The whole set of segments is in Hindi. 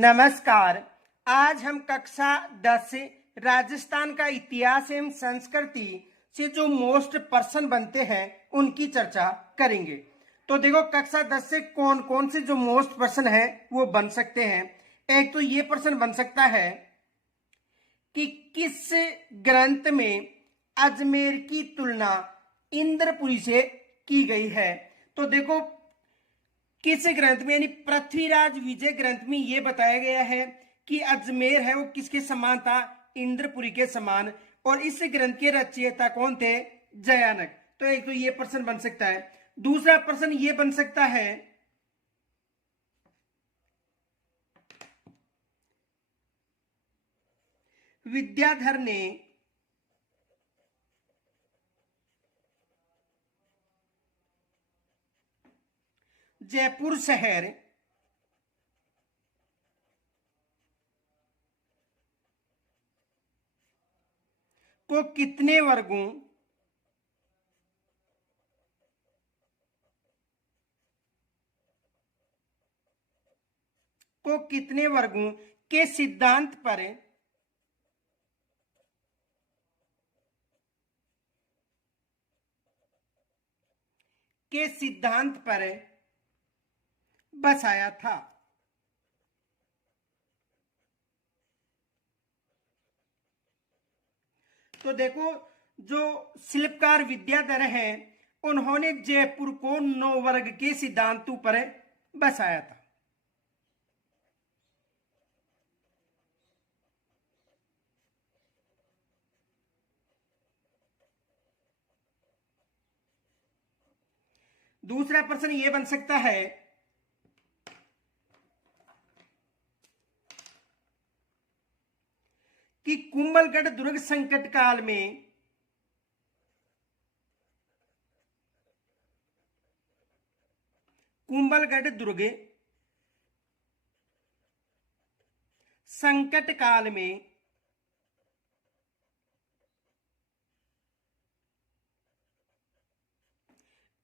नमस्कार। आज हम कक्षा 10 से राजस्थान का इतिहास एवं संस्कृति से जो मोस्ट पर्सन बनते हैं उनकी चर्चा करेंगे। तो देखो, कक्षा 10 से कौन कौन से जो मोस्ट पर्सन है वो बन सकते हैं। एक तो ये पर्सन बन सकता है कि किस ग्रंथ में अजमेर की तुलना इंद्रपुरी से की गई है। तो देखो, किस ग्रंथ में यानी पृथ्वीराज विजय ग्रंथ में यह बताया गया है कि अजमेर है वो किसके समान था, इंद्रपुरी के समान। और इस ग्रंथ के रचयिता कौन थे, जयानक। तो एक तो ये पर्सन बन सकता है। दूसरा पर्सन ये बन सकता है विद्याधर ने जयपुर शहर को कितने वर्गों के सिद्धांत पर बसाया था। तो देखो, जो शिल्पकार विद्याधर हैं उन्होंने जयपुर को 9 वर्ग के सिद्धांतों पर बसाया था। दूसरा प्रश्न यह बन सकता है कि कुंभलगढ़ दुर्ग संकट काल में कुंभलगढ़ दुर्ग संकट काल में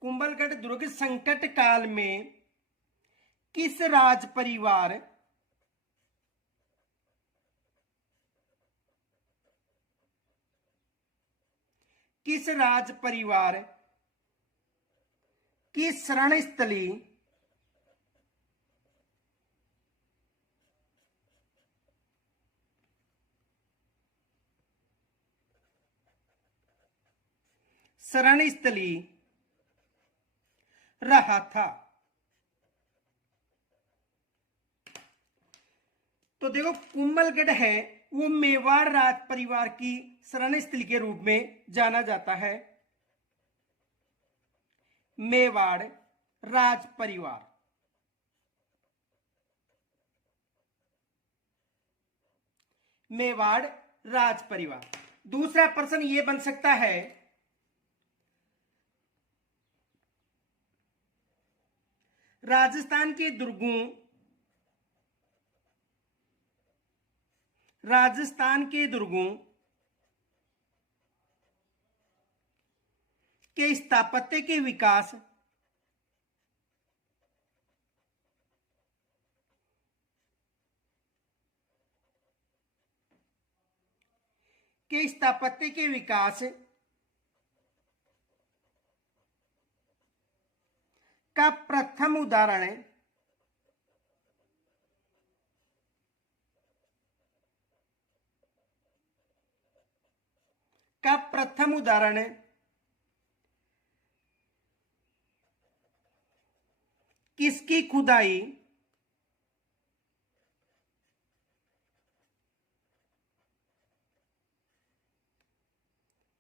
कुंभलगढ़ दुर्ग संकट काल में किस राज परिवार की शरण स्थली रहा था। तो देखो, कुंभलगढ़ है वो मेवाड़ राज परिवार की शरण स्थली के रूप में जाना जाता है। मेवाड़ राज परिवार। मेवाड़ राज परिवार। दूसरा प्रश्न ये बन सकता है राजस्थान के दुर्गों के स्थापत्य के विकास का प्रथम उदाहरण किसकी खुदाई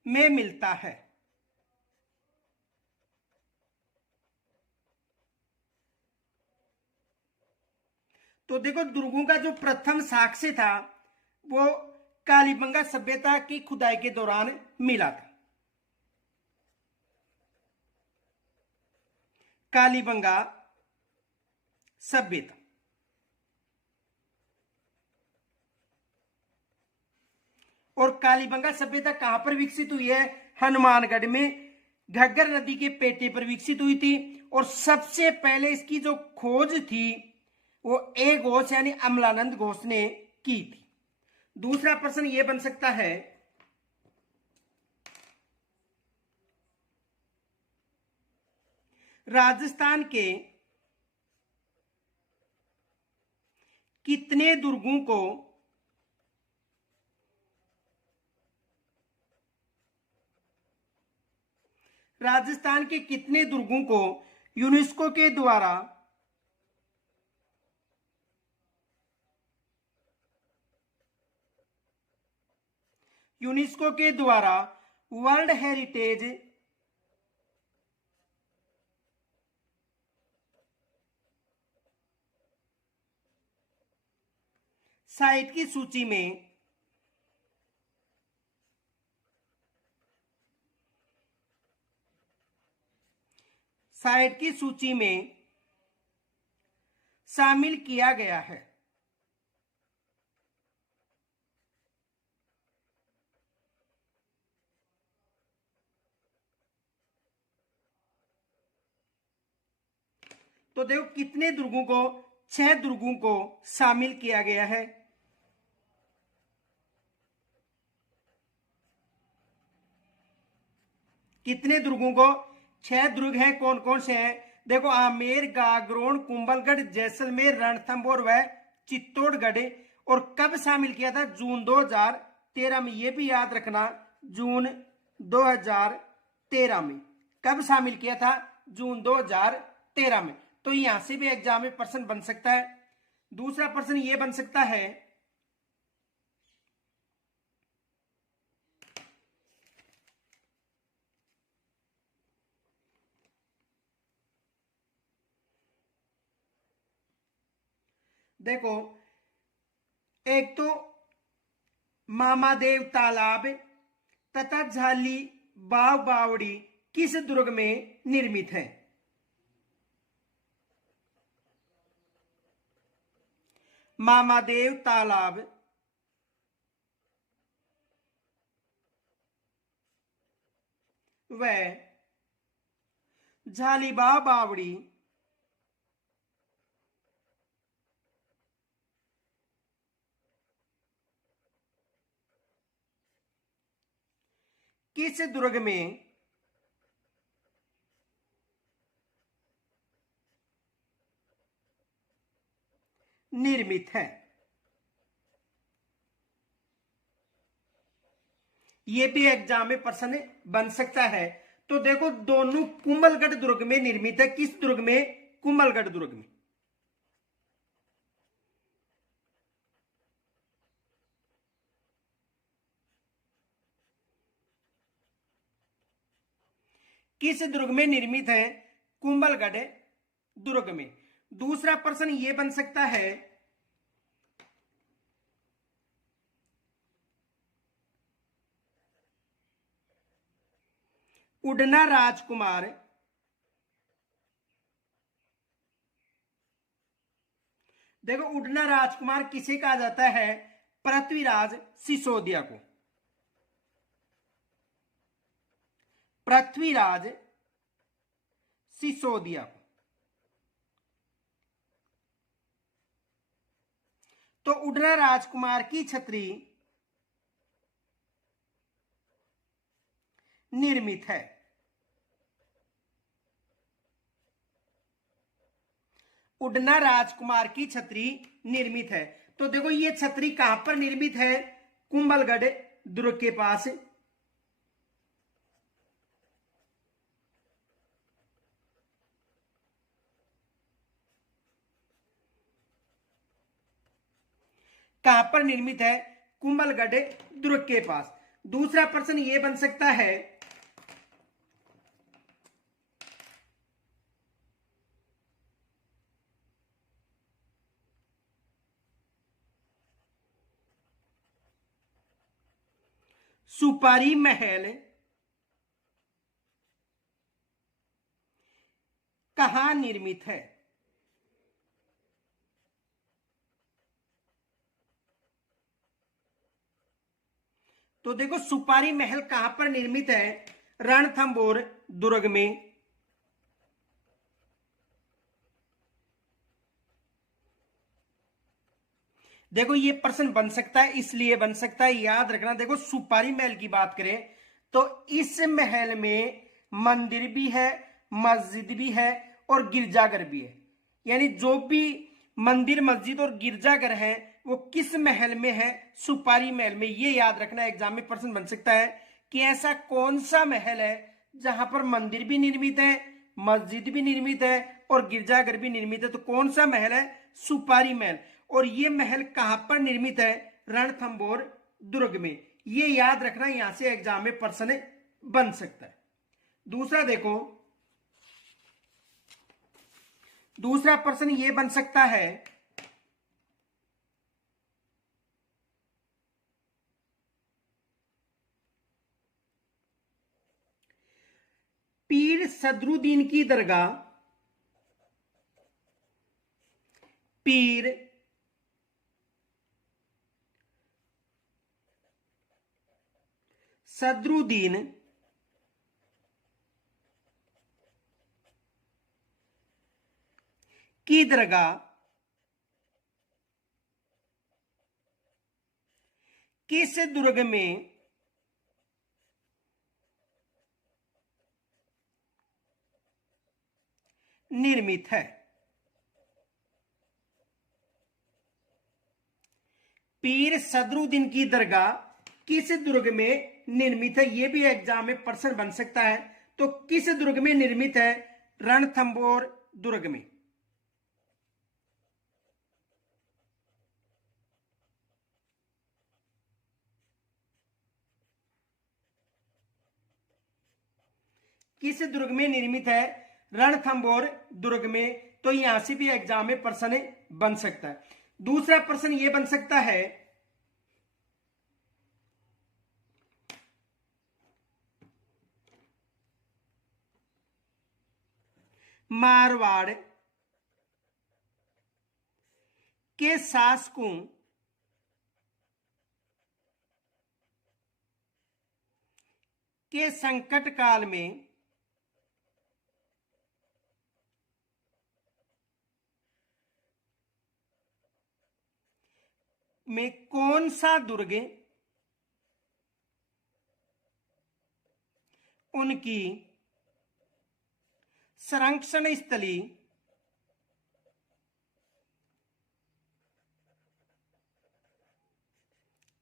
में मिलता है। तो देखो, दुर्गों का जो प्रथम साक्ष्य था वो कालीबंगा सभ्यता की खुदाई के दौरान मिला था। कालीबंगा सभ्यता। और कालीबंगा सभ्यता कहां पर विकसित हुई है, हनुमानगढ़ में घग्गर नदी के पेटे पर विकसित हुई थी। और सबसे पहले इसकी जो खोज थी वो ए घोष यानी अमलानंद घोष ने की थी। दूसरा प्रश्न ये बन सकता है, राजस्थान के कितने दुर्गों को यूनेस्को के द्वारा वर्ल्ड हेरिटेज साइट की सूची में शामिल किया गया है। तो देखो कितने दुर्गों को, 6 दुर्गों को शामिल किया गया है। कितने दुर्गों को, 6 दुर्ग हैं। कौन कौन से हैं? देखो आमेर, गागरोन, कुंभलगढ़, जैसलमेर, रणथंभौर व चित्तौड़गढ़। और कब शामिल किया था? जून 2013 में। ये भी याद रखना, जून 2013 में। कब शामिल किया था? जून 2013 में। तो यहां से भी एग्जाम में प्रश्न बन सकता है। दूसरा प्रश्न ये बन सकता है, देखो एक तो मामादेव तालाब तथा झाली बाव बावड़ी किस दुर्ग में निर्मित है? मामादेव तालाब व झालीबाव बावड़ी किस दुर्ग में निर्मित है? यह भी एग्जाम में प्रश्न बन सकता है। तो देखो दोनों कुंभलगढ़ दुर्ग में निर्मित है। किस दुर्ग में? कुंभलगढ़ दुर्ग में। किस दुर्ग में निर्मित है? कुंभलगढ़ दुर्ग में। दूसरा प्रश्न यह बन सकता है, उड़ना राजकुमार देखो उड़ना राजकुमार किसे कहा जाता है? पृथ्वीराज सिसोदिया को। पृथ्वीराज सिसोदिया को। तो उड़ना राजकुमार की छतरी निर्मित है। उड़ना राजकुमार की छतरी निर्मित है। तो देखो ये छतरी कहां पर निर्मित है? कुंभलगढ़ दुर्ग के पास। कहां पर निर्मित है? कुंभलगढ़ दुर्ग के पास। दूसरा प्रश्न यह बन सकता है, सुपारी महल कहां निर्मित है? तो देखो सुपारी महल कहां पर निर्मित है? रणथंभौर दुर्ग में। देखो ये प्रश्न बन सकता है, इसलिए बन सकता है, याद रखना। देखो सुपारी महल की बात करें तो इस महल में मंदिर भी है, मस्जिद भी है और गिरजाघर भी है। यानी जो भी मंदिर, मस्जिद और गिरजाघर है वो किस महल में है? सुपारी महल में। ये याद रखना, एग्जाम में प्रश्न बन सकता है कि ऐसा कौन सा महल है जहां पर मंदिर भी निर्मित है, मस्जिद भी निर्मित है और गिरजाघर भी निर्मित है। तो कौन सा महल है? सुपारी महल। और ये महल कहां पर निर्मित है? रणथंभौर दुर्ग में। ये याद रखना, यहां से एग्जाम में प्रश्न बन सकता है। दूसरा देखो, दूसरा प्रश्न ये बन सकता है, पीर सदरुद्दीन की दरगाह, पीर सदरुद्दीन की दरगाह किस दुर्ग में निर्मित है? पीर सदरुद्दीन की दरगाह किस दुर्ग में निर्मित है? यह भी एग्जाम में प्रश्न बन सकता है। तो किस दुर्ग में निर्मित है? रणथंभौर दुर्ग में। किस दुर्ग में निर्मित है? रणथंभौर दुर्ग में। तो यहां से भी एग्जाम में प्रश्न बन सकता है। दूसरा प्रश्न यह बन सकता है, मारवाड़ के शासकों के संकट काल में कौन सा दुर्ग उनकी संरक्षण स्थली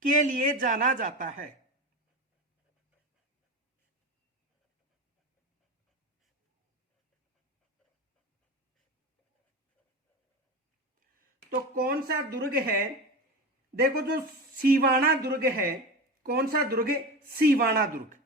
के लिए जाना जाता है? तो कौन सा दुर्ग है? देखो जो सीवाना दुर्ग है, कौन सा दुर्ग? सीवाना दुर्ग।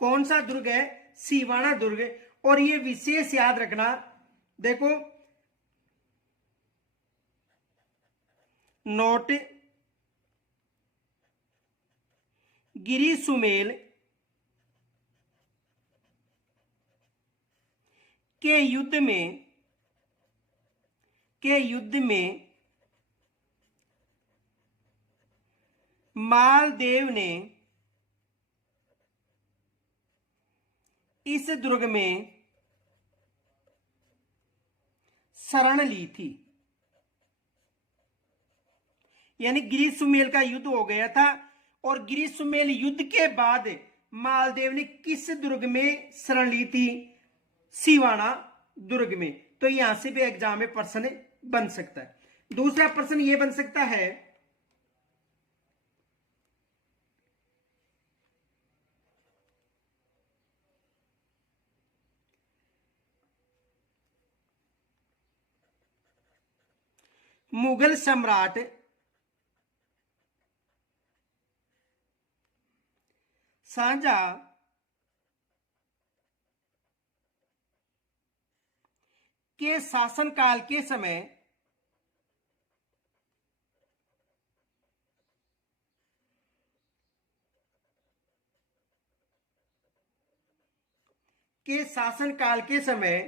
कौन सा दुर्ग है? सीवाना दुर्ग। और ये विशेष याद रखना, देखो नोट, गिरी सुमेल के युद्ध में मालदेव ने इस दुर्ग में शरण ली थी। यानी गिरिसुमेल का युद्ध हो गया था और गिरिसुमेल युद्ध के बाद मालदेव ने किस दुर्ग में शरण ली थी? सीवाना दुर्ग में। तो यहां से भी एग्जाम में प्रश्न बन सकता है। दूसरा प्रश्न यह बन सकता है, मुगल सम्राट शाहजहां के शासनकाल के समय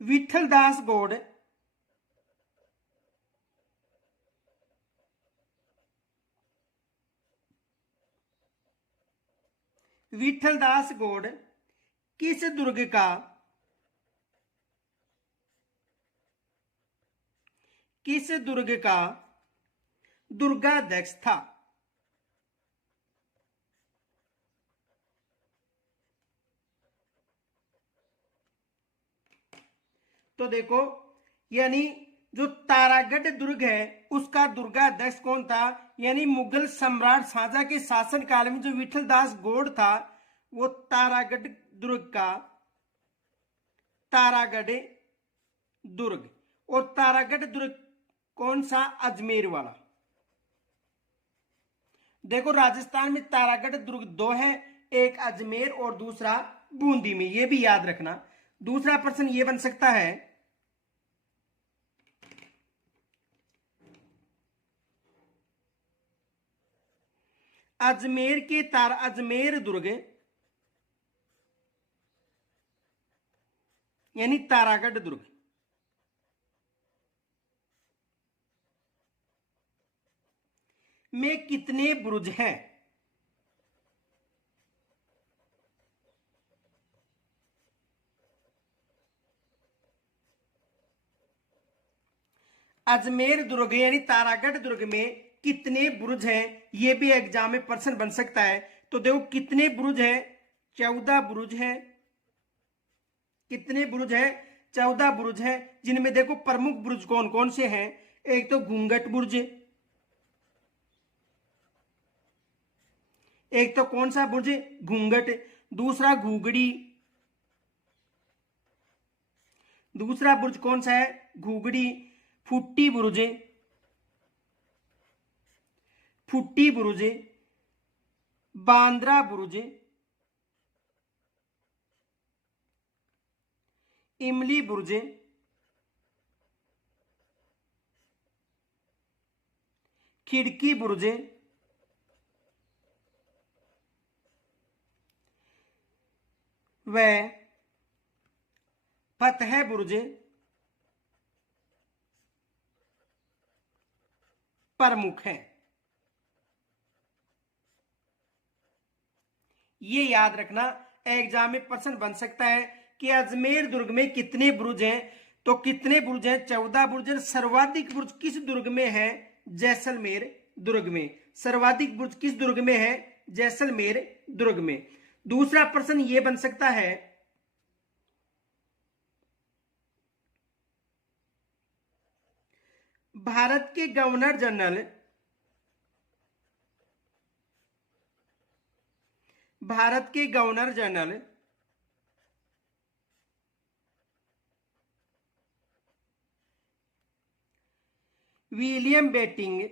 विठलदास गौड़ विठलदास गौड़ किस दुर्ग का दुर्गाध्यक्ष था? तो देखो, यानी जो तारागढ़ दुर्ग है उसका दुर्गाध्यक्ष कौन था? यानी मुगल सम्राट शाहजहां के शासन काल में जो विठलदास गौड़ था वो तारागढ़ दुर्ग का तारागढ़ दुर्ग। और तारागढ़ दुर्ग कौन सा? अजमेर वाला। देखो राजस्थान में तारागढ़ दुर्ग दो है, एक अजमेर और दूसरा बूंदी में, ये भी याद रखना। दूसरा प्रश्न ये बन सकता है, अजमेर दुर्ग यानी तारागढ़ दुर्ग में कितने बुरुज हैं? अजमेर दुर्ग यानी तारागढ़ दुर्ग में कितने बुरुज हैं, ये भी एग्जाम में प्रश्न बन सकता है। तो देखो कितने बुरुज हैं? 14 बुरुज हैं। कितने बुरुज हैं? 14 बुरुज हैं, जिनमें देखो प्रमुख बुरुज कौन कौन से हैं? एक तो घूंघट बुरुज, एक तो कौन सा बुर्ज? घूंघट। दूसरा घुगड़ी, दूसरा बुर्ज कौन सा है? घुगड़ी। फुट्टी बुरुज, फुट्टी बुरुज, बांद्रा बुरुज, इमली बुरुज, खिड़की बुरुज, व फतह बुरुज प्रमुख है। ये याद रखना, एग्जाम में प्रश्न बन सकता है कि अजमेर दुर्ग में कितने बुरुज हैं। तो कितने बुरुज हैं? 14 बुरुज। सर्वाधिक बुरुज किस दुर्ग में है? जैसलमेर दुर्ग में। सर्वाधिक बुरुज किस दुर्ग में है? जैसलमेर दुर्ग में। दूसरा प्रश्न ये बन सकता है, भारत के गवर्नर जनरल विलियम बेंटिंक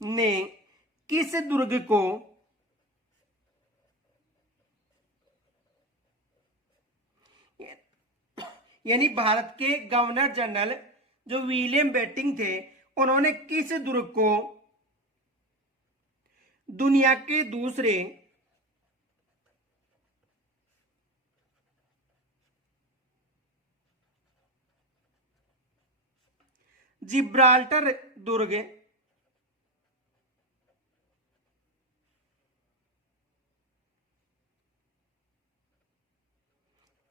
ने किस दुर्ग को यानी भारत के गवर्नर जनरल जो विलियम बेंटिंक थे, उन्होंने किस दुर्ग को दुनिया के दूसरे जिब्राल्टर दुर्ग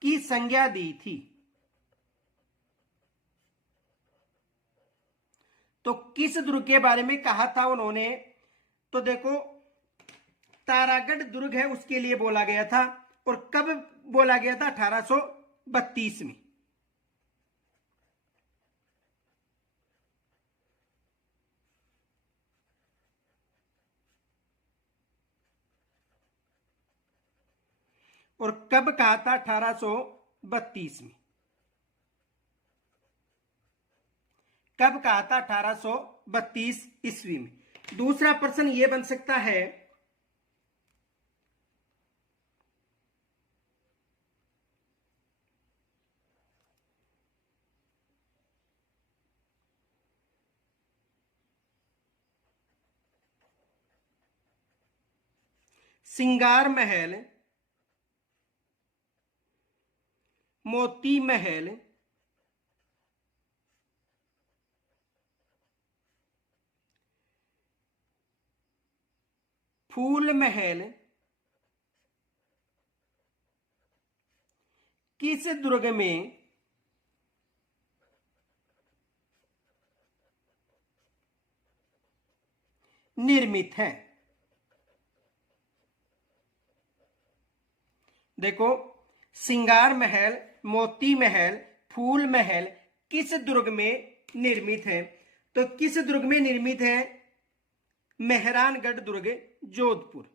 की संज्ञा दी थी? तो किस दुर्ग के बारे में कहा था उन्होंने? तो देखो तारागढ़ दुर्ग है उसके लिए बोला गया था। और कब बोला गया था? 1832 में। और कब कहा था? 1832 में। कब कहा था? 1832 ईस्वी में। दूसरा प्रश्न यह बन सकता है, सिंगार महल, मोती महल, फूल महल किस दुर्ग में निर्मित है? देखो, सिंगार महल, मोती महल, फूल महल किस दुर्ग में निर्मित है? तो किस दुर्ग में निर्मित है? मेहरानगढ़ दुर्ग, जोधपुर।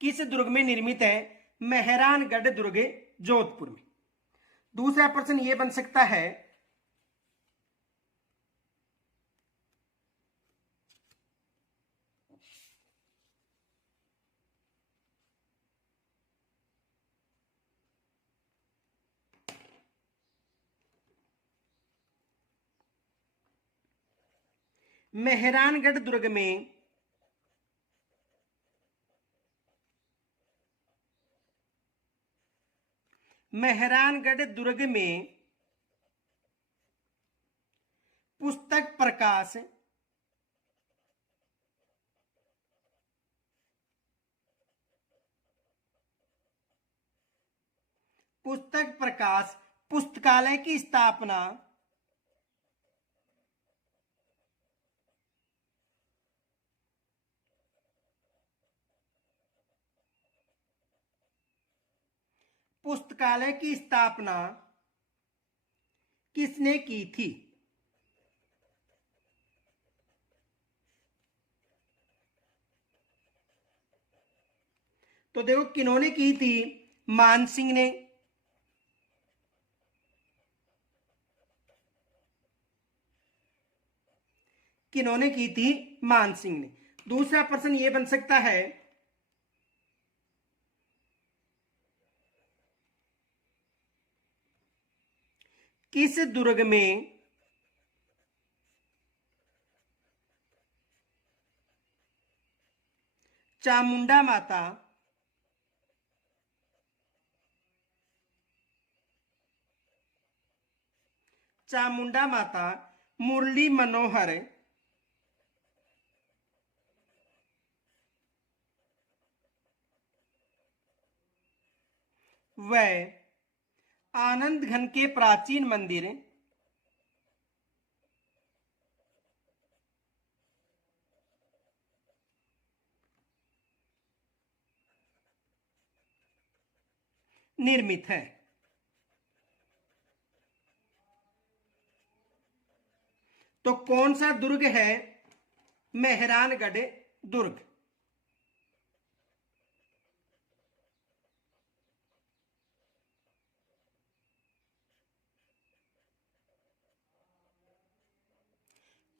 किस दुर्ग में निर्मित है? मेहरानगढ़ दुर्ग, जोधपुर में। दूसरा प्रश्न यह बन सकता है, मेहरानगढ़ दुर्ग में मेहरानगढ़ दुर्ग में पुस्तक प्रकाश पुस्तकालय की स्थापना किसने की थी? तो देखो, किन्होंने की थी? मान सिंह ने। किन्होंने की थी? मान सिंह ने। दूसरा प्रश्न यह बन सकता है, किस दुर्ग में चामुंडा माता मुरली मनोहर व आनंद घन के प्राचीन मंदिर निर्मित है? तो कौन सा दुर्ग है? मेहरानगढ़ दुर्ग।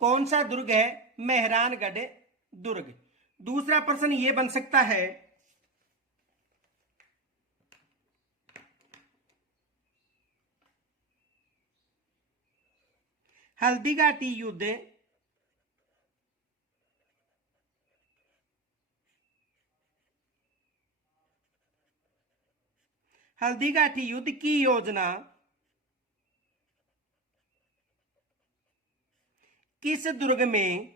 कौन सा दुर्ग है? मेहरानगढ़ दुर्ग। दूसरा प्रश्न यह बन सकता है, हल्दीघाटी युद्ध की योजना किस दुर्ग में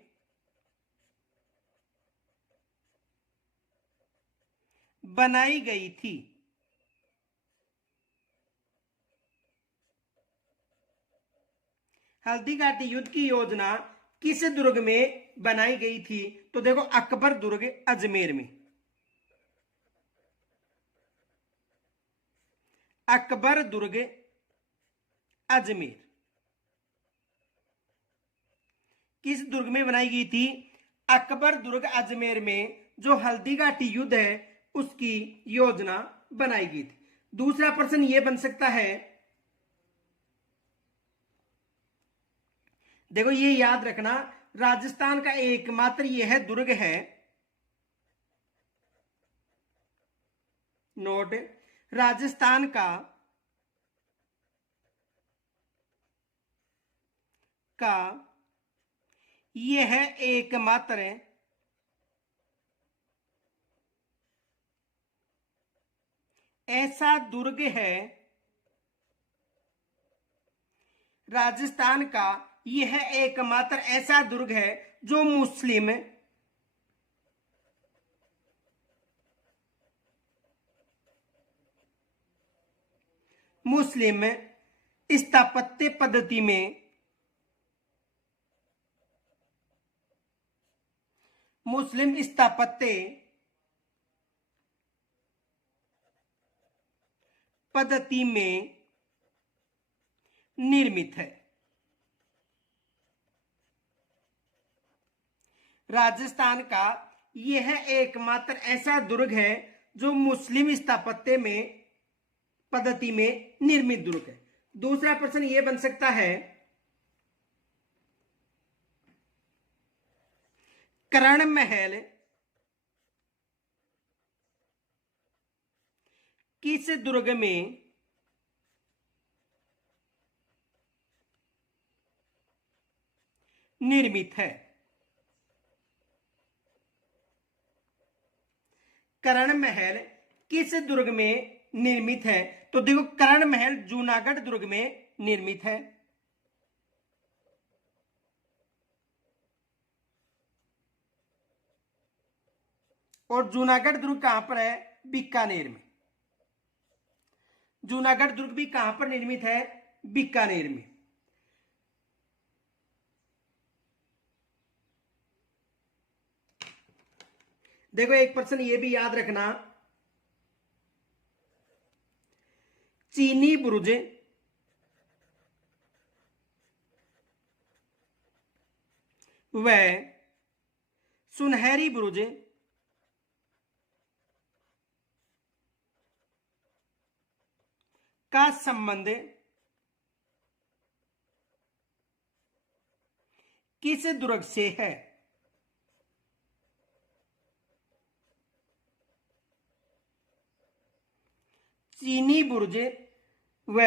बनाई गई थी? हल्दीघाटी युद्ध की योजना किस दुर्ग में बनाई गई थी? तो देखो, अकबर दुर्ग, अजमेर में। अकबर दुर्ग, अजमेर। किस दुर्ग में बनाई गई थी? अकबर दुर्ग, अजमेर में जो हल्दीघाटी युद्ध है उसकी योजना बनाई गई थी। दूसरा प्रश्न यह बन सकता है, देखो ये याद रखना, राजस्थान का एकमात्र यह दुर्ग है, नोट, राजस्थान का यह ऐसा दुर्ग है राजस्थान का, यह एकमात्र ऐसा दुर्ग है जो मुस्लिम स्थापत्य पद्धति में निर्मित है। राजस्थान का यह एकमात्र ऐसा दुर्ग है जो मुस्लिम स्थापत्य में पद्धति में निर्मित दुर्ग है। दूसरा प्रश्न यह बन सकता है, कर्ण महल किस दुर्ग में निर्मित है? कर्ण महल किस दुर्ग में निर्मित है? तो देखो, कर्ण महल जूनागढ़ दुर्ग में निर्मित है। और जूनागढ़ दुर्ग कहां पर है? बीकानेर में। जूनागढ़ दुर्ग भी कहां पर निर्मित है? बीकानेर में। देखो, एक प्रश्न ये भी याद रखना, चीनी बुर्ज व सुनहरी बुर्ज का संबंध किस दुर्ग से है? चीनी बुर्ज व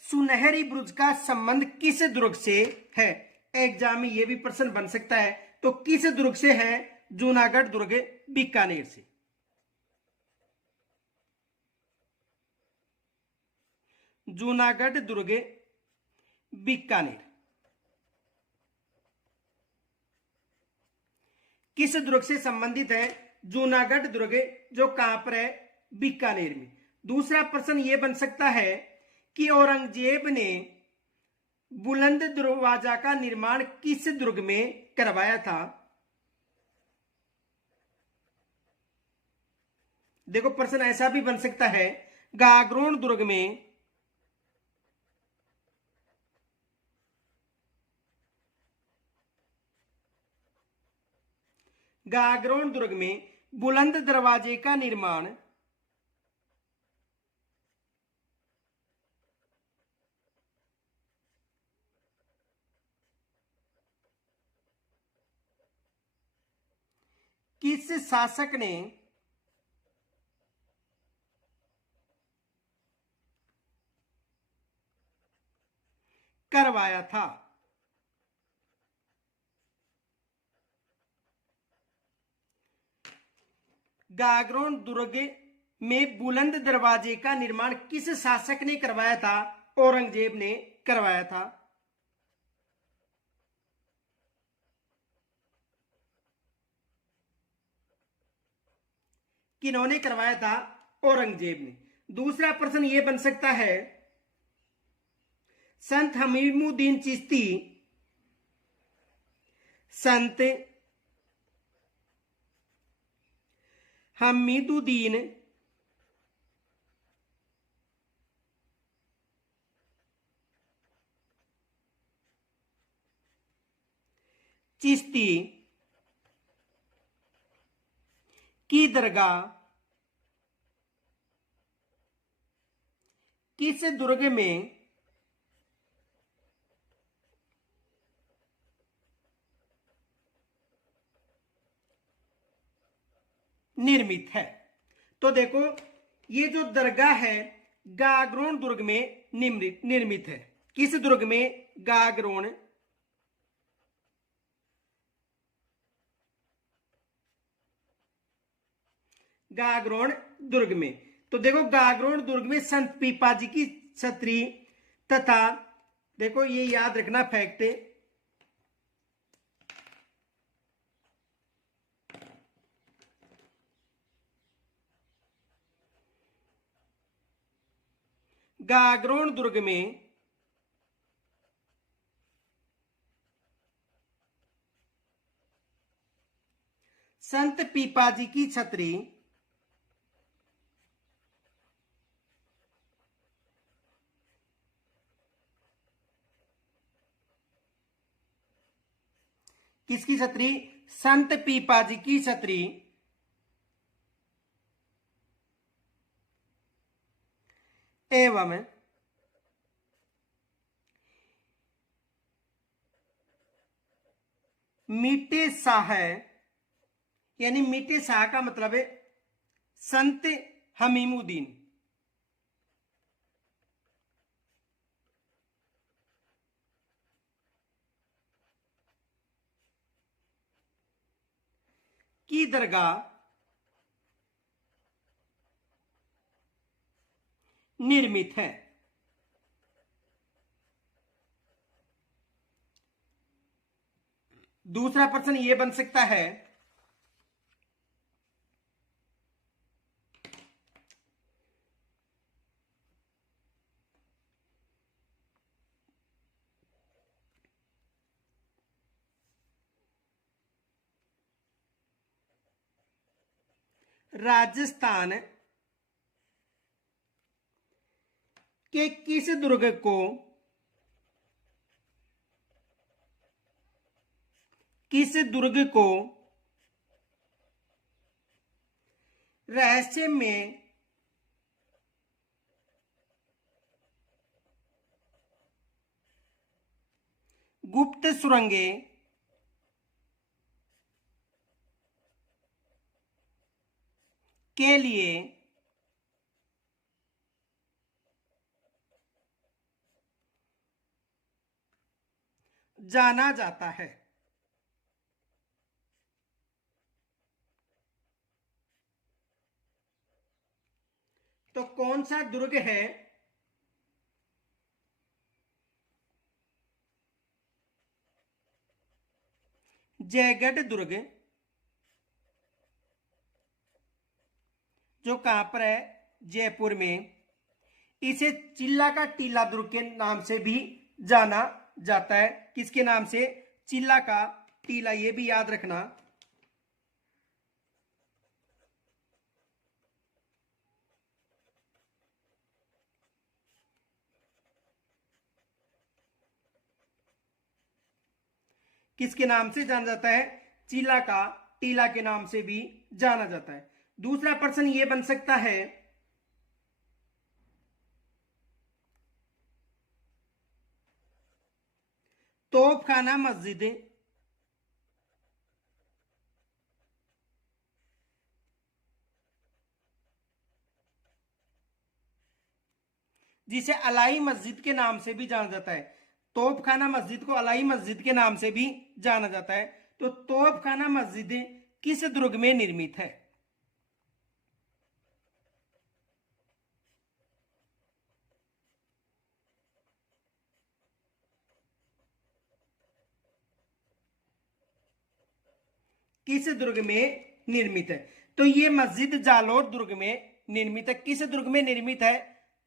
सुनहरी बुर्ज का संबंध किस दुर्ग से है? एग्जाम में यह भी प्रश्न बन सकता है। तो किस दुर्ग से है? जूनागढ़ दुर्ग बीकानेर से। जूनागढ़ दुर्ग बीकानेर किस दुर्ग से संबंधित है? जूनागढ़ दुर्ग, जो कहां पर है? बीकानेर में। दूसरा प्रश्न यह बन सकता है कि औरंगजेब ने बुलंद दरवाजा का निर्माण किस दुर्ग में करवाया था? देखो, प्रश्न ऐसा भी बन सकता है, गागरोन दुर्ग में बुलंद दरवाजे का निर्माण किस शासक ने करवाया था? गागरोन दुर्ग में बुलंद दरवाजे का निर्माण किस शासक ने करवाया था? औरंगजेब ने करवाया था। किन्होंने करवाया था? औरंगजेब ने। दूसरा प्रश्न यह बन सकता है, संत हमीमुद्दीन चिश्ती संत हमीदुद्दीन चिश्ती की दरगाह किस दुर्ग में निर्मित है? तो देखो, ये जो दरगाह है गागरोन दुर्ग में निर्मित है। किस दुर्ग में? गागरोन दुर्ग में। तो देखो गागरोन दुर्ग में संत पीपाजी की छतरी तथा, देखो ये याद रखना फैक्ट, गागरोन दुर्ग में संत पीपाजी की छतरी किसकी छतरी? संत पीपाजी की छतरी एवं मीटे शाह, यानी मीटे शाह का मतलब है संत हमीमुद्दीन की दरगाह निर्मित है। दूसरा प्रश्न यह बन सकता है, राजस्थान के किस दुर्ग को रहस्य में गुप्त सुरंगें के लिए जाना जाता है? तो कौन सा दुर्ग है जयगढ़ दुर्ग, जो कहां पर है? जयपुर में। इसे चिल्ला का टीला दुर्ग के नाम से भी जाना जाता है। किसके नाम से? चिल्ला का टीला, ये भी याद रखना। किसके नाम से जाना जाता है? चिल्ला का टीला के नाम से भी जाना जाता है। दूसरा प्रश्न यह बन सकता है, तोपखाना मस्जिद जिसे अलाई मस्जिद के नाम से भी जाना जाता है, तोपखाना मस्जिद को अलाई मस्जिद के नाम से भी जाना जाता है। तो तोपखाना मस्जिद किस दुर्ग में निर्मित है? किस दुर्ग में निर्मित है? तो ये मस्जिद जालोर दुर्ग में निर्मित है। किस दुर्ग में निर्मित है?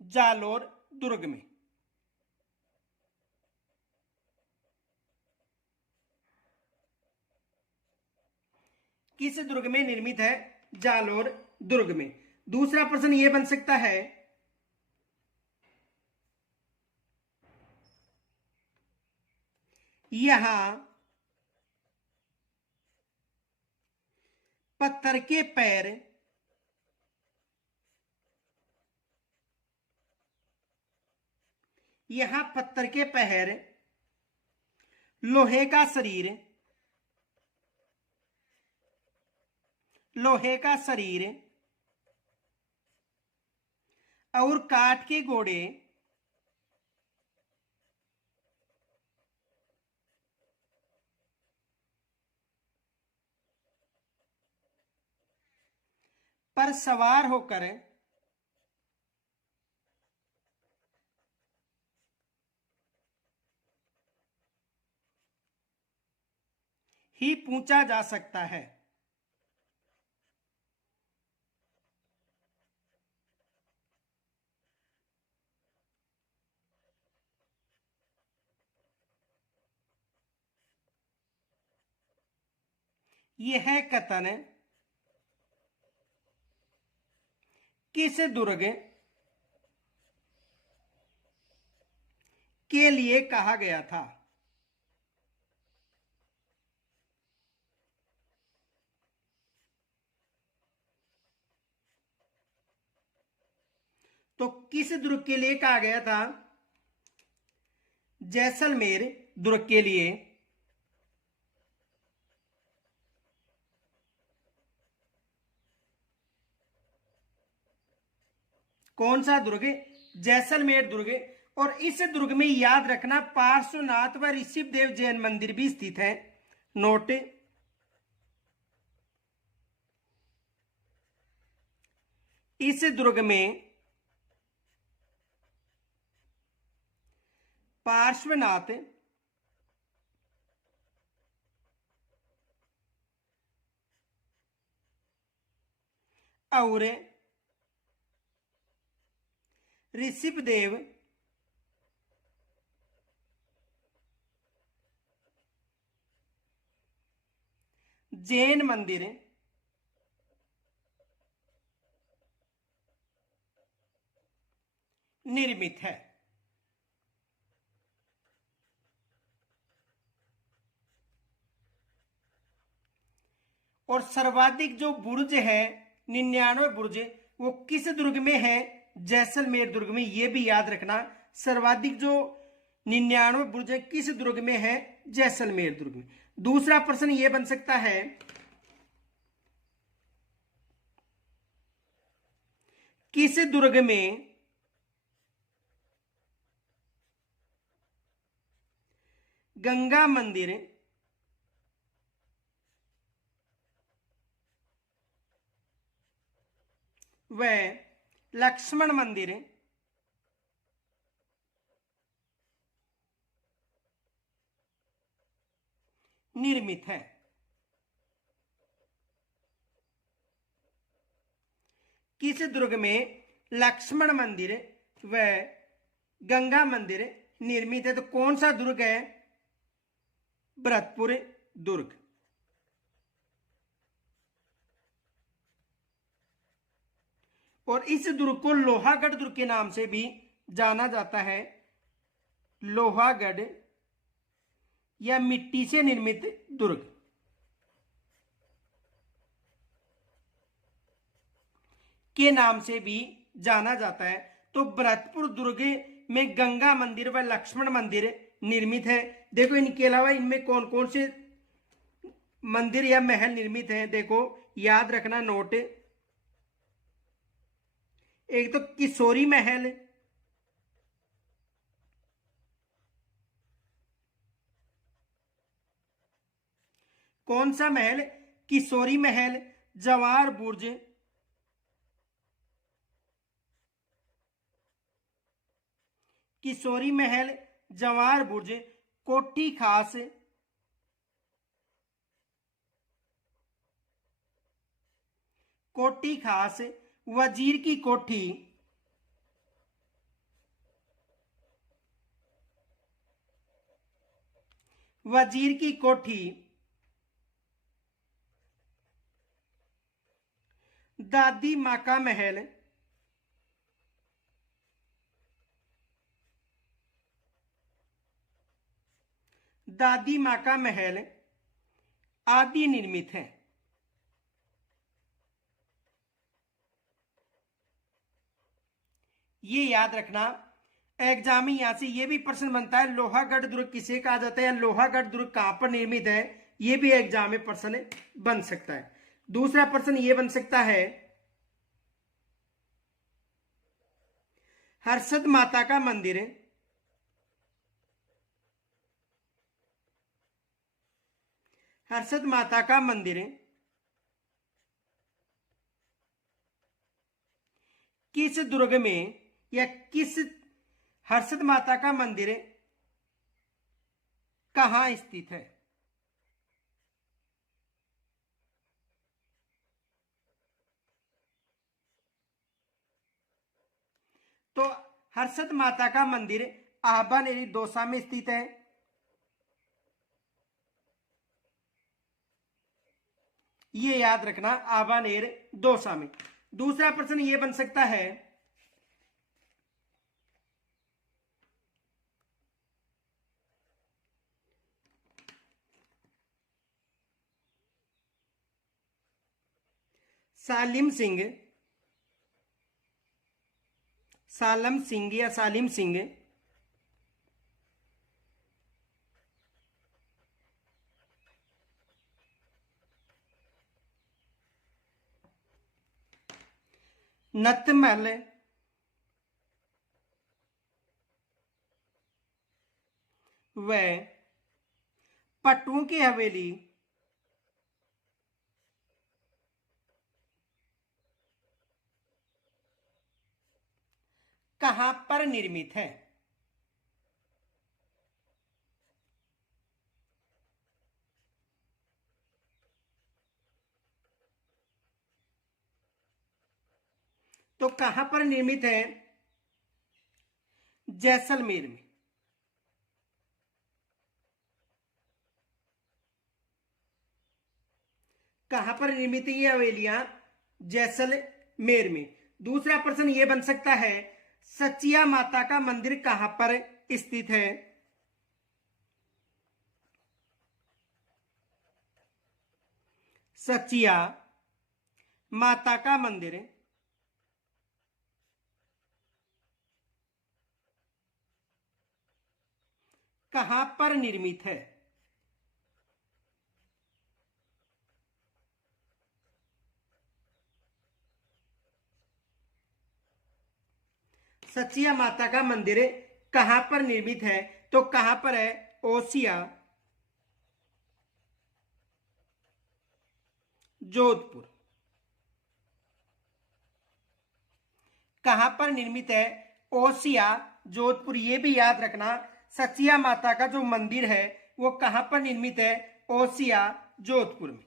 जालोर दुर्ग में। किस दुर्ग में निर्मित है? जालोर दुर्ग में। दूसरा प्रश्न यह बन सकता है, यहां पत्थर के पैर यहां पत्थर के पैर, लोहे का शरीर, लोहे का शरीर और काठ के घोड़े पर सवार होकर ही पूछा जा सकता है। यह कथन किस दुर्ग के लिए कहा गया था? तो किस दुर्ग के लिए कहा गया था? जैसलमेर दुर्ग के लिए। कौन सा दुर्ग? जैसलमेर दुर्ग। और इस दुर्ग में याद रखना पार्श्वनाथ व ऋषभदेव जैन मंदिर भी स्थित है। नोट, इस दुर्ग में पार्श्वनाथ और ऋषभदेव जैन मंदिर निर्मित है। और सर्वाधिक जो बुर्ज है 99 बुर्ज, वो किस दुर्ग में है? जैसलमेर दुर्ग में। ये भी याद रखना, सर्वाधिक जो 99 बुर्ज है किस दुर्ग में है? जैसलमेर दुर्ग में। दूसरा प्रश्न ये बन सकता है, किस दुर्ग में गंगा मंदिर व लक्ष्मण मंदिर निर्मित है? किस दुर्ग में लक्ष्मण मंदिर व गंगा मंदिर निर्मित है? तो कौन सा दुर्ग है? भरतपुर दुर्ग। और इस दुर्ग को लोहागढ़ दुर्ग के नाम से भी जाना जाता है। लोहागढ़ या मिट्टी से निर्मित दुर्ग के नाम से भी जाना जाता है। तो भरतपुर दुर्ग में गंगा मंदिर व लक्ष्मण मंदिर निर्मित है। देखो, इनके अलावा इनमें कौन कौन से मंदिर या महल निर्मित हैं, देखो याद रखना। नोट, एक तो किशोरी महल, कौन सा महल? किशोरी महल, जवार बुर्ज, किशोरी महल, जवार बुर्ज, कोठी खास, कोठी खास, वजीर की कोठी, वजीर की कोठी, दादी मां का महल, दादी मां का महल आदि निर्मित है। ये याद रखना, एग्जाम में यहां से ये भी प्रश्न बनता है, लोहागढ़ दुर्ग किसे कहा जाता है या लोहागढ़ दुर्ग कहां पर निर्मित है? ये भी एग्जाम में प्रश्न बन सकता है। दूसरा प्रश्न ये बन सकता है, हर्षद माता का मंदिर, हर्षद माता का मंदिर किस दुर्ग में या किस हर्षद माता का मंदिर कहां स्थित है? तो हर्षद माता का मंदिर आभानेरी दौसा में स्थित है। ये याद रखना, आभानेर दौसा में। दूसरा प्रश्न ये बन सकता है, सालिम सिंह या सालिम सिंह नतमल व पट्टुओं की हवेली कहां पर निर्मित है? तो कहां पर निर्मित है? जैसलमेर में। कहां पर निर्मित है ये हवेलियां? जैसलमेर में। दूसरा प्रश्न ये बन सकता है, सचिया माता का मंदिर कहां पर स्थित है? सचिया माता का मंदिर कहां पर निर्मित है? सचिया माता का मंदिर कहां पर निर्मित है? तो कहां पर है? ओसिया, जोधपुर। कहां पर निर्मित है? ओसिया, जोधपुर। ये भी याद रखना, सचिया माता का जो मंदिर है वो कहां पर निर्मित है? ओसिया, जोधपुर में।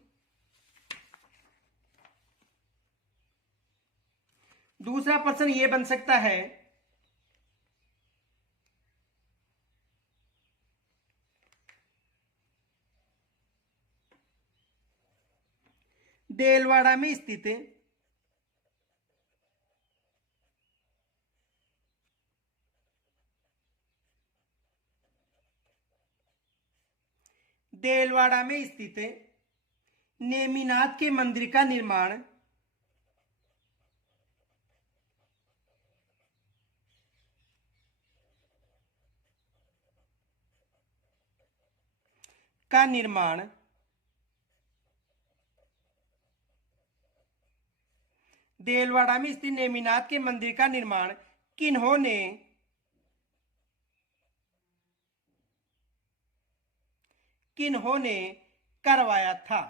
दूसरा प्रश्न ये बन सकता है, देलवाड़ा में स्थित देलवाड़ा में स्थित नेमिनाथ के मंदिर का निर्माण देलवाड़ा में स्थित नेमिनाथ के मंदिर का निर्माण किन्होंने करवाया था?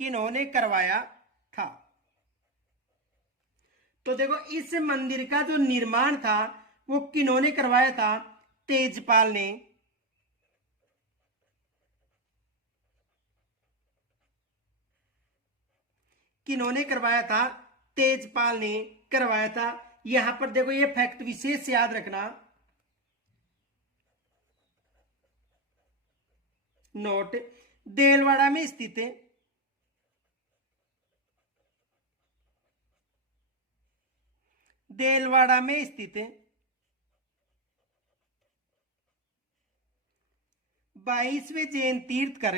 किन्होंने करवाया था? तो देखो, इस मंदिर का जो निर्माण था वो किन्होंने करवाया था? तेजपाल ने। किन्होंने करवाया था? तेजपाल ने करवाया था। यहां पर देखो, ये फैक्ट विशेष याद रखना, नोट। देलवाड़ा में स्थित देलवाड़ा में स्थित 22वें जैन तीर्थकर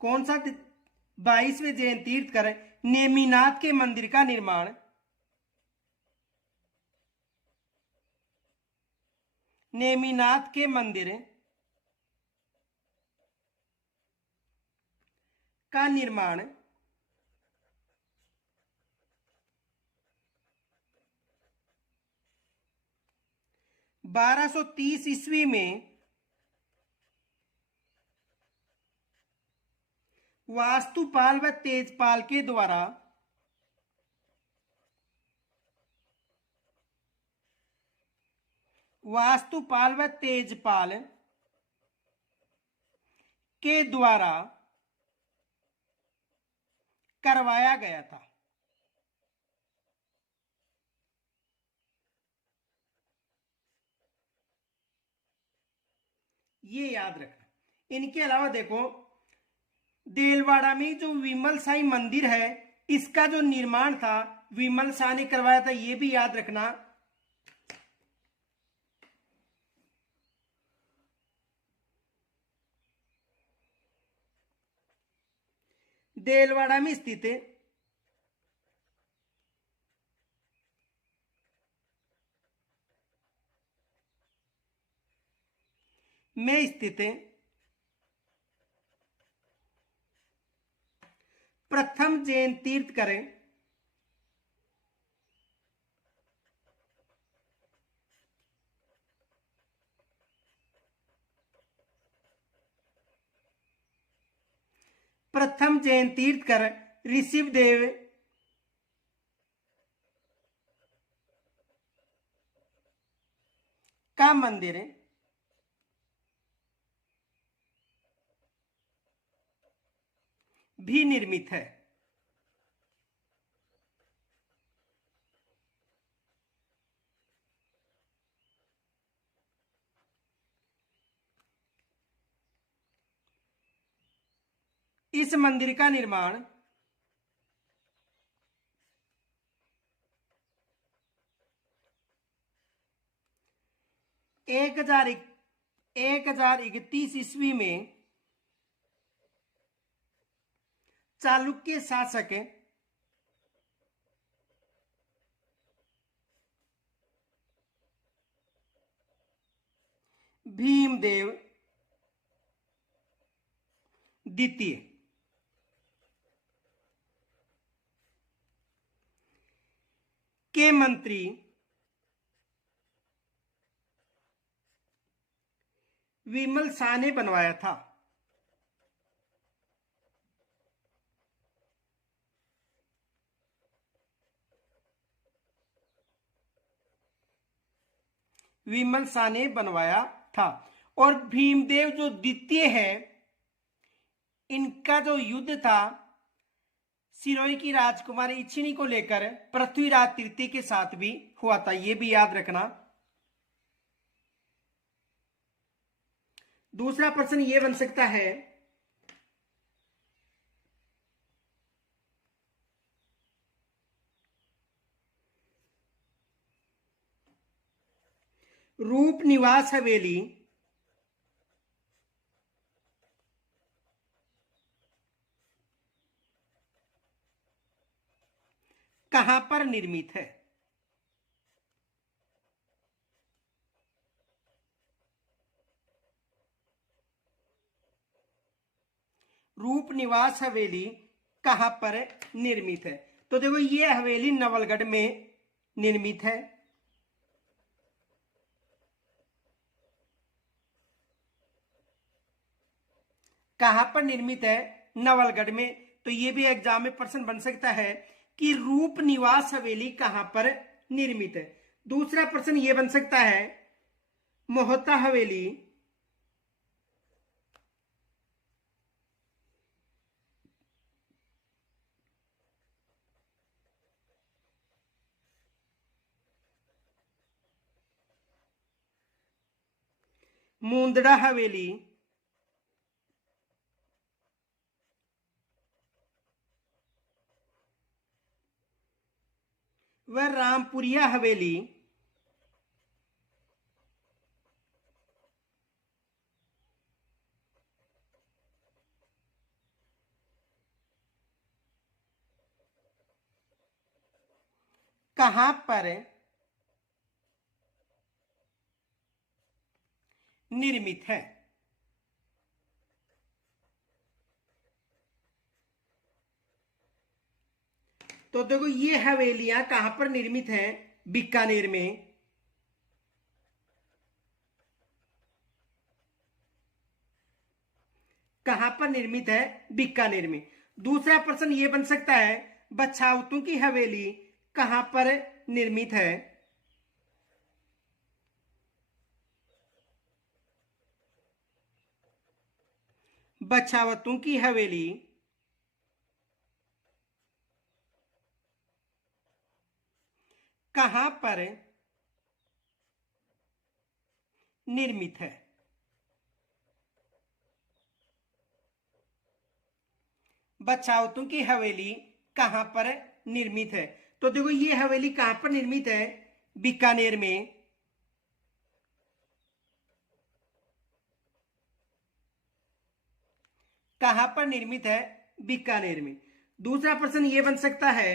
कौन सा? 22वें जैन तीर्थकर नेमिनाथ के मंदिर का निर्माण नेमिनाथ के मंदिर का निर्माण 1230 ईस्वी में वास्तुपाल व तेजपाल के द्वारा वास्तुपाल व तेजपाल के द्वारा करवाया गया था। ये याद रखना। इनके अलावा देखो, देलवाड़ा में जो विमल साई मंदिर है, इसका जो निर्माण था विमल शाह ने करवाया था, ये भी याद रखना। देलवाड़ा में स्थित प्रथम जैन तीर्थकर ऋषिदेव का मंदिर भी निर्मित है। इस मंदिर का निर्माण 1031 ईस्वी में चालुक्य शासक भीमदेव द्वितीय के मंत्री विमल शाह ने बनवाया था। विमल शाह ने बनवाया था। और भीमदेव जो द्वितीय है, इनका जो युद्ध था सिरोही की राजकुमारी इच्छिनी को लेकर पृथ्वीराज तृतीय के साथ भी हुआ था, यह भी याद रखना। दूसरा प्रश्न यह बन सकता है, रूप निवास हवेली कहां पर निर्मित है? रूप निवास हवेली कहां पर निर्मित है? तो देखो, ये हवेली नवलगढ़ में निर्मित है। कहां पर निर्मित है? नवलगढ़ में। तो ये भी एग्जाम में प्रश्न बन सकता है कि रूप निवास हवेली कहां पर निर्मित है। दूसरा प्रश्न यह बन सकता है, मोहता हवेली मुंदड़ा हवेली व रामपुरिया हवेली कहां पर निर्मित है? तो देखो, ये हवेलियां कहां पर निर्मित हैं? बीकानेर में। कहां पर निर्मित है? बीकानेर में। दूसरा प्रश्न यह बन सकता है, बछाउतों की हवेली कहां पर निर्मित है? बछावतों की हवेली कहां पर निर्मित है? बछावतों की हवेली कहां पर निर्मित है? तो देखो ये हवेली कहां पर निर्मित है? बीकानेर में। कहां पर निर्मित है? बीकानेर में। दूसरा प्रश्न ये बन सकता है,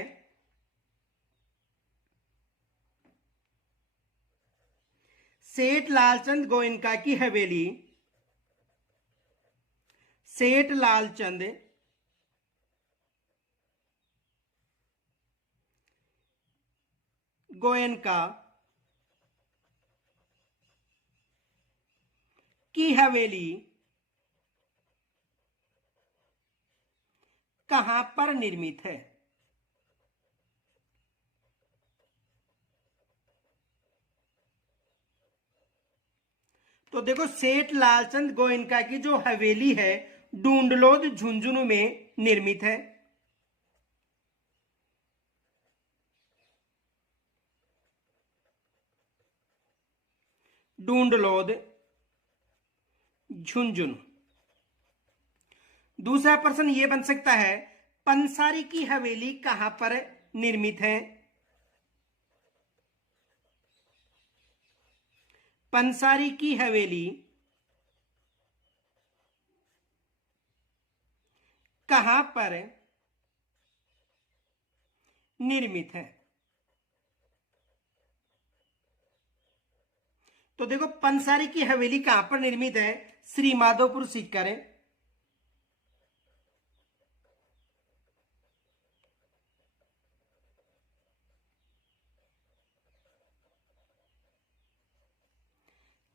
सेठ लालचंद गोयनका की हवेली, सेठ लालचंद गोयनका की हवेली कहां पर निर्मित है? तो देखो सेठ लालचंद गोयनका की जो हवेली है डूंडलोद झुंझुनू में निर्मित है। डूंडलोद झुंझुनू। दूसरा प्रश्न यह बन सकता है, पंसारी की हवेली कहां पर निर्मित है? पंसारी की हवेली कहां पर निर्मित है? तो देखो पंसारी की हवेली कहां पर निर्मित है? श्री माधोपुर सीकर।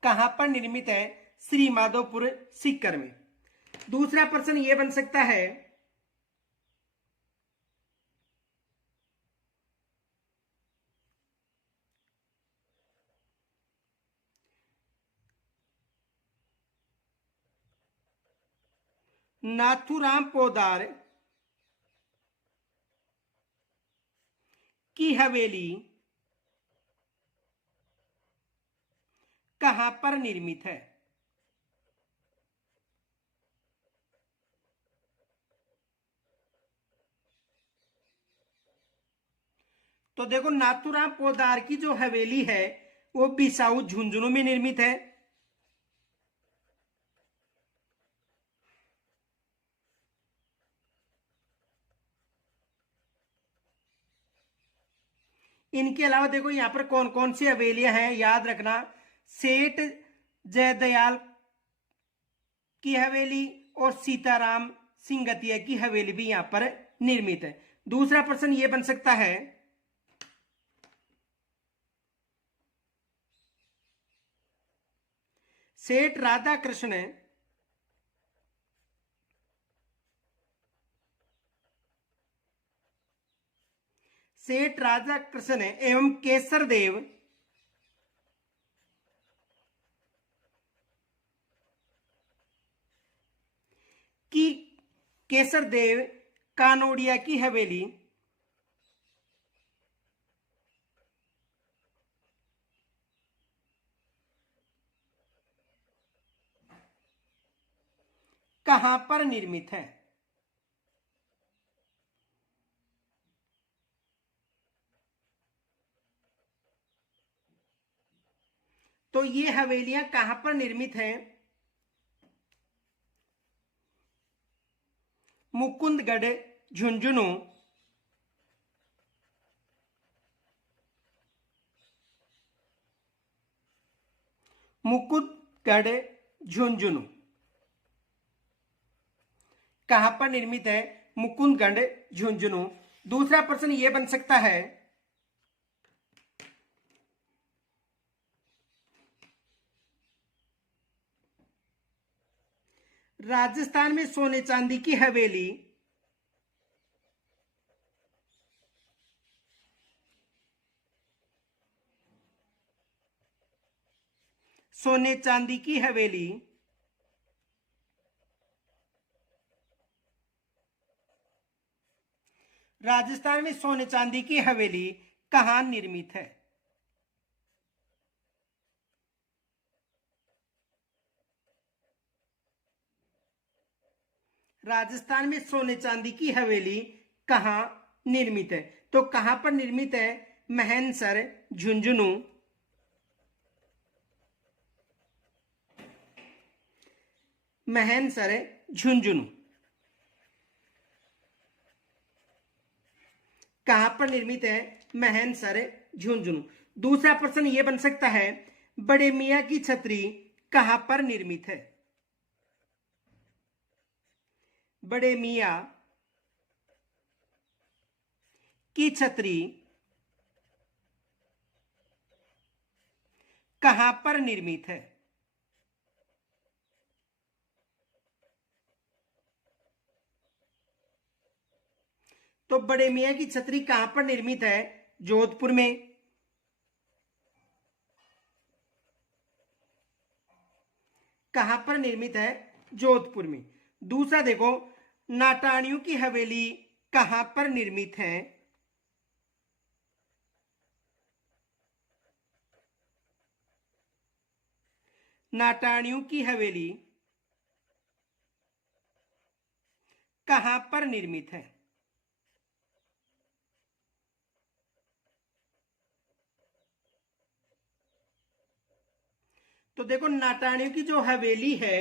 कहां पर निर्मित है? श्री माधोपुर सीकर में। दूसरा प्रश्न यह बन सकता है, नाथूराम पोदार की हवेली कहां पर निर्मित है? तो देखो नाथूराम पोदार की जो हवेली है वो बिसाऊ झुंझुनू में निर्मित है। इनके अलावा देखो यहां पर कौन कौन सी हवेलियां हैं याद रखना, सेठ जयदयाल की हवेली और सीताराम सिंगतिया की हवेली भी यहां पर निर्मित है। दूसरा प्रश्न यह बन सकता है, सेठ राधा कृष्ण सेठ राजा कृष्ण एवं केसर देव की केसर देव कानोडिया की हवेली कहां पर निर्मित है? तो ये हवेलियां कहां पर निर्मित हैं? मुकुंदगढ़ झुंझुनू, मुकुंदगढ़ झुंझुनू कहां पर निर्मित है? मुकुंदगढ़ झुंझुनू। दूसरा प्रश्न यह बन सकता है, राजस्थान में सोने चांदी की हवेली सोने चांदी की हवेली राजस्थान में सोने चांदी की हवेली कहाँ निर्मित है? राजस्थान में सोने चांदी की हवेली कहाँ निर्मित है? तो कहां पर निर्मित है? महेंसर, झुंझुनू, महेंसर, झुंझुनू, कहां पर निर्मित है? महेंसर, झुंझुनू। दूसरा प्रश्न यह बन सकता है, बड़े मियां की छतरी कहां पर निर्मित है? बड़े मियां की छतरी कहां पर निर्मित है? तो बड़े मियां की छतरी कहां पर निर्मित है? जोधपुर में। कहां पर निर्मित है? जोधपुर में। दूसरा देखो, नाटाणियों की हवेली कहां पर निर्मित है? नाटाणियों की हवेली कहां पर निर्मित है? तो देखो, नाटाणियों की जो हवेली है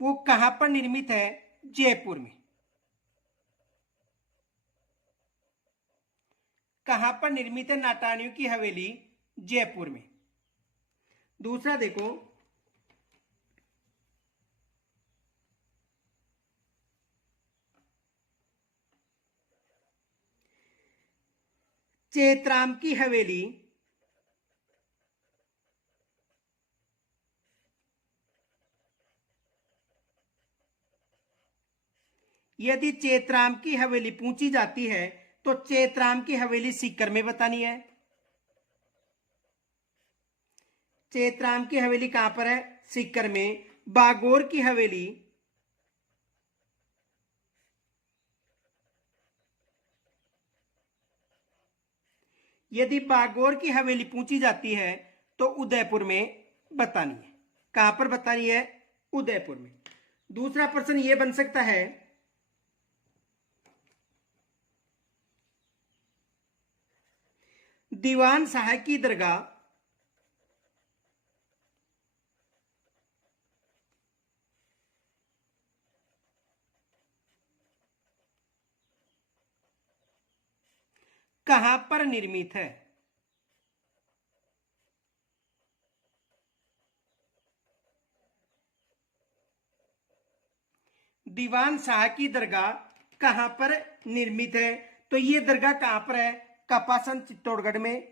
वो कहां पर निर्मित है? जयपुर में। कहां पर निर्मित है नाटाणियों की हवेली? जयपुर में। दूसरा देखो, चेतराम की हवेली यदि चेतराम की हवेली पूछी जाती है तो चेतराम की हवेली सीकर में बतानी है। चेतराम की हवेली कहां पर है? सीकर में। बागोर की हवेली यदि बागोर की हवेली पूछी जाती है तो उदयपुर में बतानी है। कहां पर बतानी है? उदयपुर में। दूसरा प्रश्न यह बन सकता है, दीवान साहब की दरगाह कहां पर निर्मित है? दीवान शाह की दरगाह कहां पर निर्मित है? तो ये दरगाह कहां पर है? कपासन, चित्तौड़गढ़ में।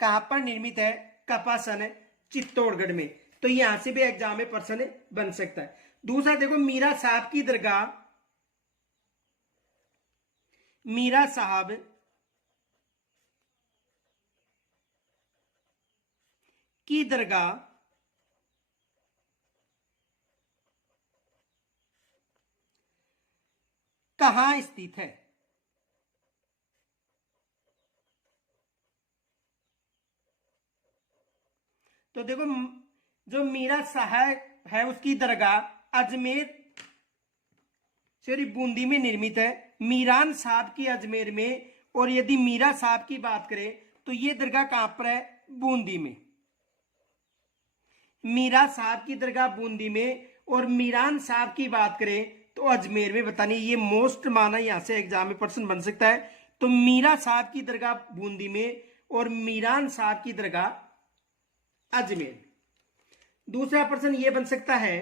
कहां पर निर्मित है? कपासन, चित्तौड़गढ़ में। तो यहां से भी एग्जाम में प्रश्न बन सकता है। दूसरा देखो, मीरा साहब की दरगाह, मीरा साहब की दरगाह कहां स्थित है? तो देखो, जो मीरा साहब है उसकी दरगाह अजमेर सॉरी बूंदी में निर्मित है। मीरान साहब की अजमेर में, और यदि मीरा साहब की बात करें तो ये दरगाह कहां पर है? बूंदी में। मीरा साहब की दरगाह बूंदी में, और मीरान साहब की बात करें तो अजमेर में बतानी। ये मोस्ट माना यहां से एग्जाम में प्रश्न बन सकता है। तो मीरा साहब की दरगाह बूंदी में और मीरान साहब की दरगाह अजमेर। दूसरा प्रश्न यह बन सकता है,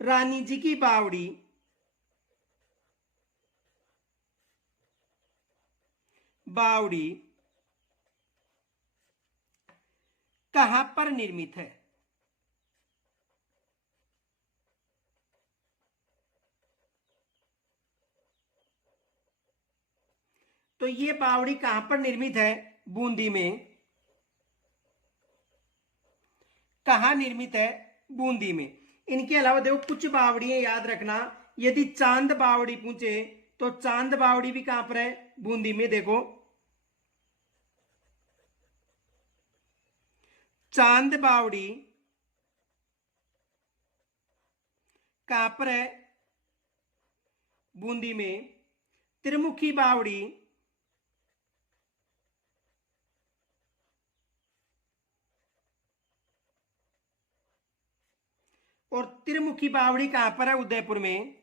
रानी जी की बावड़ी बावड़ी कहां पर निर्मित है? तो ये बावड़ी कहां पर निर्मित है? बूंदी में। कहां निर्मित है? बूंदी में। इनके अलावा देखो कुछ बावड़ियां याद रखना, यदि चांद बावड़ी पूछे तो चांद बावड़ी भी कहां पर है, बूंदी में। देखो चांद बावड़ी कहां पर है, बूंदी में। त्रिमुखी बावड़ी और त्रिमुखी बावड़ी कहां पर है, उदयपुर में।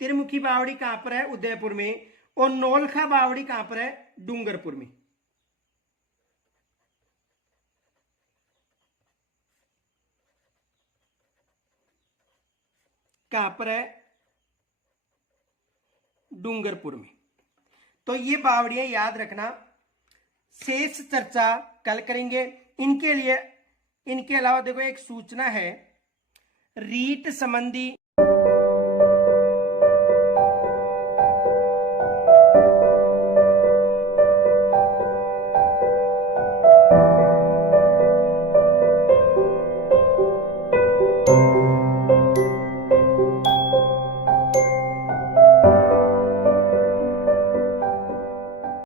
त्रिमुखी बावड़ी कहां पर है, उदयपुर में। और नौलखा बावड़ी कहां पर है, डूंगरपुर में। कहां पर है, डूंगरपुर में। तो ये बावड़ियां याद रखना, शेष चर्चा कल करेंगे। इनके लिए, इनके अलावा देखो एक सूचना है, रीट संबंधी